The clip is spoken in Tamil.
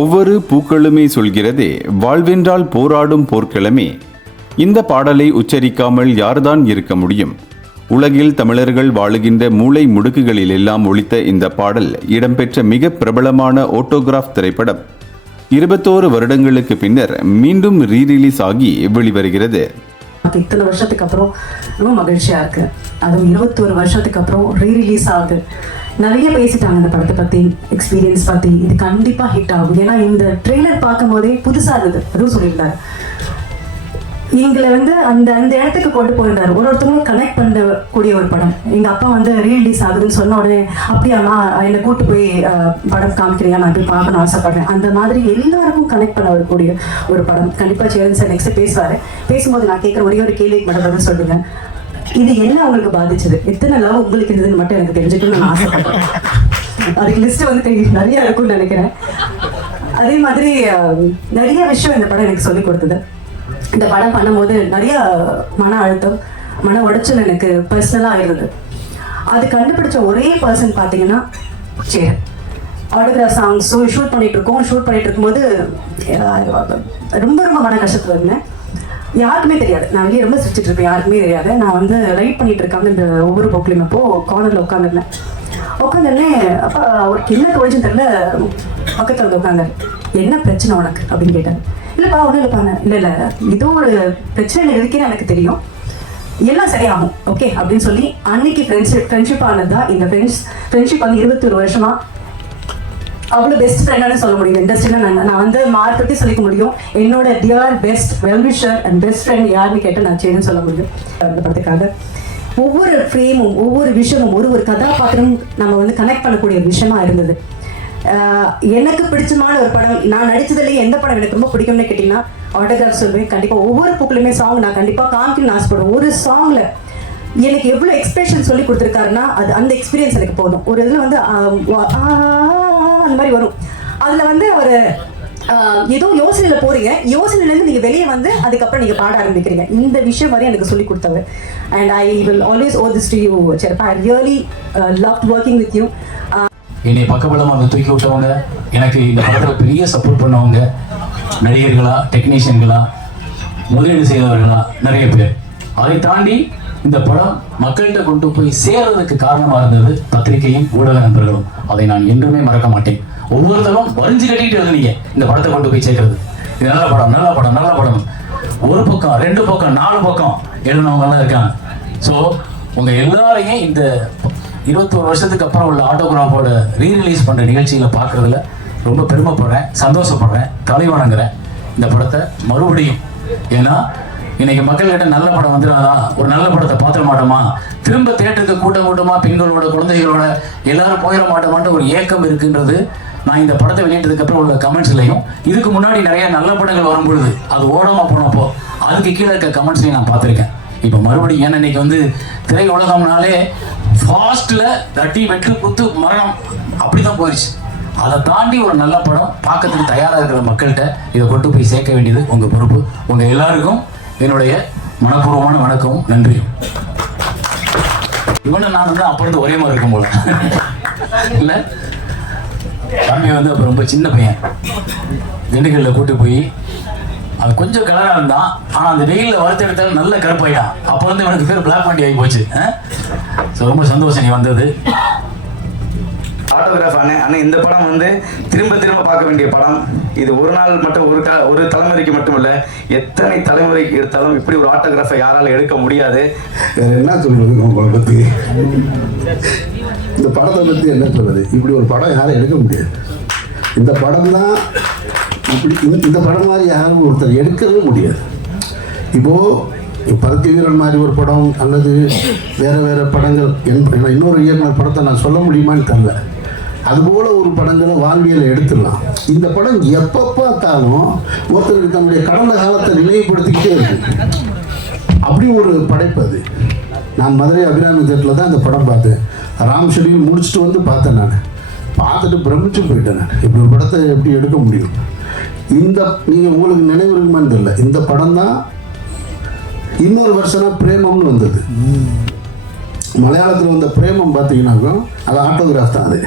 ஒவ்வொரு பூக்களுமே சொல்கிறதே வாழ்வென்றால் போராடும் போர்க்களமே. இந்த பாடலை உச்சரிக்காமல் யார்தான் இருக்க முடியும்? உலகில் தமிழர்கள் வாழுகின்ற மூளை முடுக்குகளில் எல்லாம் ஒலித்த இந்த பாடல் இடம்பெற்ற மிக பிரபலமான ஆட்டோகிராஃப் திரைப்படம் 21 வருடங்களுக்கு பின்னர் மீண்டும் ரீரிலீஸ் ஆகி வெளிவருகிறது. இத்தனை வருஷத்துக்கு அப்புறம் ரொம்ப மகிழ்ச்சியா இருக்கு. அதுவும் 21 வருஷத்துக்கு அப்புறம் ரீரிலீஸ் ஆகுது. நிறைய பேசிட்டாங்க இந்த படத்தை பத்தி, எக்ஸ்பீரியன்ஸ் பத்தி. இது கண்டிப்பா ஹிட் ஆகும். ஏன்னா இந்த ட்ரெய்லர் பார்க்கும் போதே புதுசா இருந்தது. அதுவும் சொல்லியிருந்தாரு, எங்களை அந்த அந்த இடத்துக்கு கொண்டு போயிருந்தாரு. ஒருத்தவங்களும் கனெக்ட் பண்ணக்கூடிய ஒரு படம். எங்க அப்பா ரீரிலீஸ் ஆகுதுன்னு சொன்ன உடனே அப்படியாமா என்னை கூட்டு போய் படம் காமிக்கிறியா, நான் போய் பார்க்கணும்னு ஆசைப்படுறேன். அந்த மாதிரி எல்லாருக்கும் கனெக்ட் பண்ண வரக்கூடிய ஒரு படம். கண்டிப்பா சேரன் சார் நெக்ஸ்ட் பேசுவாரு. பேசும்போது நான் கேட்குற ஒரே ஒரு கேள்விக்கு மட்டும் பதில் சொல்லுங்க. இது என்ன உங்களுக்கு பாதிச்சது? எத்தனை லவ் உங்களுக்கு இருந்ததுன்னு மட்டும் எனக்கு தெரிஞ்சுக்கணும்னு நான் ஆசைப்படுறேன். அதுக்கு லிஸ்ட் நிறைய இருக்கும்னு நினைக்கிறேன். அதே மாதிரி நிறைய விஷயம் இந்த படம் எனக்கு சொல்லி கொடுத்தது. இந்த படம் பண்ணும்போது நிறைய மன அழுத்தம், மன உடைச்சல் எனக்கு பர்சனலாக இருந்தது. அது கண்டுபிடிச்ச ஒரே பர்சன் பார்த்தீங்கன்னா சேரன். ஆட்டோகிராஃப் சாங்ஸ் ஷூட் பண்ணிட்டு இருக்கும்போது ரொம்ப ரொம்ப மன கஷ்டத்தில் இருந்தேன். யாருக்குமே தெரியாது, நான் வெளியே ரொம்ப சிரிச்சிட்டு இருப்பேன், யாருக்குமே தெரியாது. நான் ரைட் பண்ணிட்டு இருக்காங்க இந்த ஒவ்வொரு போக்கிலையும். அப்போ கார்னரில் உட்காந்துருந்தேன். அப்போ அவருக்கு என்ன தோழிச்சுன்னு தெரியல, பக்கத்தில் உட்காந்து என்ன பிரச்சனை உனக்கு அப்படின்னு கேட்டார். இல்லைப்பா ஒன்றும் இல்லைப்பாங்க. இல்லை ஏதோ ஒரு பிரச்சனை இருக்குன்னு எனக்கு தெரியும், எல்லாம் சரியாகும் ஓகே அப்படின்னு சொல்லி அன்னைக்கு ஃப்ரெண்ட்ஷிப் ஆனது தான் இந்த ஃப்ரெண்ட்ஷிப் 21 வருஷமா அவ்வளோ பெஸ்ட் ஃப்ரெண்டானு சொல்ல முடியும். இண்டஸ்ட்ரியில் நான் மார்க்கெட்டே சொல்லிக்க முடியும். என்னோட dear best well-wisher and best friend யாருன்னு கேட்டால் நான் சேரன் சொல்ல முடியும். அந்த படத்துக்காக ஒவ்வொரு ஃப்ரேமும் ஒவ்வொரு விஷயமும் ஒரு கதாபாத்திரம் நம்ம கனெக்ட் பண்ணக்கூடிய விஷயமா இருந்தது. எனக்கு பிடிச்சமான ஒரு படம், நான் நடிச்சதுலேயே எந்த படம் எனக்கு ரொம்ப பிடிக்கும்னு கேட்டிங்கன்னா ஆட்டோகிராஃப் சொல்வேன். கண்டிப்பாக ஒவ்வொரு பூக்களுமே சாங் நான் கண்டிப்பாக காமிக்கணும்னு ஆசைப்படுவேன். ஒரு சாங்கில் எனக்கு எவ்வளோ எக்ஸ்பிரஷன் சொல்லி கொடுத்துருக்காருன்னா அது அந்த எக்ஸ்பீரியன்ஸ் எனக்கு போதும். ஒரு இதில் அந்த மாதிரி வரும். அதில் அவர் ஏதோ யோசனையில் போறீங்க, யோசனையிலேருந்து நீங்கள் வெளியே அதுக்கப்புறம் நீங்கள் பாட ஆரம்பிக்கிறீங்க. இந்த விஷயம் வரையும் எனக்கு சொல்லி கொடுத்தவர். And I will always owe this to you செரப்பா. I really love working with you. என்னை பக்கபலமாக தூக்கி விட்டவங்க, எனக்கு இந்த படத்தில் பெரிய சப்போர்ட் பண்ணவங்க, நடிகர்களா டெக்னீஷியன்களா முதலீடு செய்தவர்களா நிறைய பேர். அதை தாண்டி இந்த படம் மக்கள்கிட்ட கொண்டு போய் சேர்றதுக்கு காரணமாக இருந்தது பத்திரிகையும் ஊடக நண்பர்களும். அதை நான் என்றுமே மறக்க மாட்டேன். ஒவ்வொருத்தரும் வரிஞ்சு கட்டிட்டு இருந்தீங்க இந்த படத்தை கொண்டு போய் சேர்க்கறது. இது நல்ல படம் நல்ல படம் நல்ல படம். ஒரு பக்கம் 2 பக்கம் 4 பக்கம் எழுதினவங்கலாம் இருக்காங்க. ஸோ உங்கள் எல்லாரையும் இந்த 21 வருஷத்துக்கு அப்புறம் உள்ள ஆட்டோகிராஃபோட ரீரிலீஸ் பண்ணுற நிகழ்ச்சிகளை பார்க்குறதுல ரொம்ப பெருமைப்படுறேன், சந்தோஷப்படுறேன், தலை வணங்குறேன் இந்த படத்தை மறுபடியும். ஏன்னா இன்னைக்கு மக்கள்கிட்ட நல்ல படம் வந்துடாதா, ஒரு நல்ல படத்தை பார்த்துட மாட்டோமா, திரும்ப தேட்டருக்கு கூட்டமாக பெண்களோட குழந்தைகளோட எல்லாரும் போயிட மாட்டோமான்ற ஒரு ஏக்கம் இருக்குன்றது நான் இந்த படத்தை வெளியிட்டதுக்கு அப்புறம் உள்ள கமெண்ட்ஸ்லையும், இதுக்கு முன்னாடி நிறைய நல்ல படங்கள் வரும்பொழுது அது ஓடாமல் போனப்போ அதுக்கு கீழே இருக்க கமெண்ட்ஸ்லையும் நான் பார்த்துருக்கேன். இப்போ மறுபடியும் ஏன்னா இன்னைக்கு திரை உலகம்னாலே ஃபாஸ்ட்டில் தட்டி வெட்டு குத்து மரணம் அப்படி தான் போயிடுச்சு. அதை தாண்டி ஒரு நல்ல படம் பார்க்கறதுக்கு தயாராக இருக்கிற மக்கள்கிட்ட இதை கொண்டு போய் சேர்க்க வேண்டியது உங்கள் பொறுப்பு. உங்கள் எல்லாருக்கும் என்னுடைய மனப்பூர்வமான வணக்கமும் நன்றியும். இவனை நான் அப்போ இருந்து ஒரே மாதிரி இருக்கும் போல இல்லை. தம்பி அப்போ ரொம்ப சின்ன பையன், திண்டுக்கல்ல கூட்டு போய் அது கொஞ்சம் கலராக இருந்தான். ஆனால் அந்த வெயிலில் வறுத்தெடுத்தாலும் நல்ல கருப்பாயிட்டான். அப்போ இவனுக்கு பேர் பிளாக் பாண்டி ஆகி போச்சு. ஸோ ரொம்ப சந்தோஷம் நீ வந்தது. ஆட்டோகிராஃப் ஆனால் இந்த படம் திரும்ப திரும்ப பார்க்க வேண்டிய படம். இது ஒரு நாள் மட்டும் ஒரு தலைமுறைக்கு மட்டும் இல்லை, எத்தனை தலைமுறைக்கு எடுத்தாலும் இப்படி ஒரு ஆட்டோகிராஃபை யாராலும் எடுக்க முடியாது. என்ன சொல்றது உங்களை பற்றி, இந்த படத்தை பற்றி என்ன சொல்றது? இப்படி ஒரு படம் யாரும் எடுக்க முடியாது. இந்த படம் தான் இப்படி, இந்த படம் மாதிரி யாரும் ஒருத்தர் எடுக்கவே முடியாது. இப்போது பருத்தி வீரன் மாதிரி ஒரு படம் அல்லது வேறு படங்கள் இன்னொரு இயக்குனர் படத்தை நான் சொல்ல முடியுமான்னு தெரியல. அதுபோல் ஒரு படங்களை வாழ்வியலை எடுத்துடலாம். இந்த படம் எப்போ பார்த்தாலும் ஒருத்தருக்கு தன்னுடைய கடந்த காலத்தை நினைவுபடுத்திக்கிட்டே இருக்கு. அப்படி ஒரு படைப்பு அது. நான் மதுரை அபிராமி தேட்டரில் தான் இந்த படம் பார்த்தேன். ராம் ஷெடியூல் முடிச்சுட்டு பார்த்தேன். நான் பார்த்துட்டு பிரமிச்சு போயிட்டேன். நான் இப்படி ஒரு படத்தை எப்படி எடுக்க முடியும்? நீங்கள் உங்களுக்கு நினைவு இருக்குமான்னு தெரியல, இந்த படம் தான் இன்னொரு வருஷனாக பிரேமம்னு வந்தது. மலையாளத்தில் வந்த பிரேமம் பார்த்தீங்கன்னாக்கும் அது ஆட்டோகிராஃப் தான். அது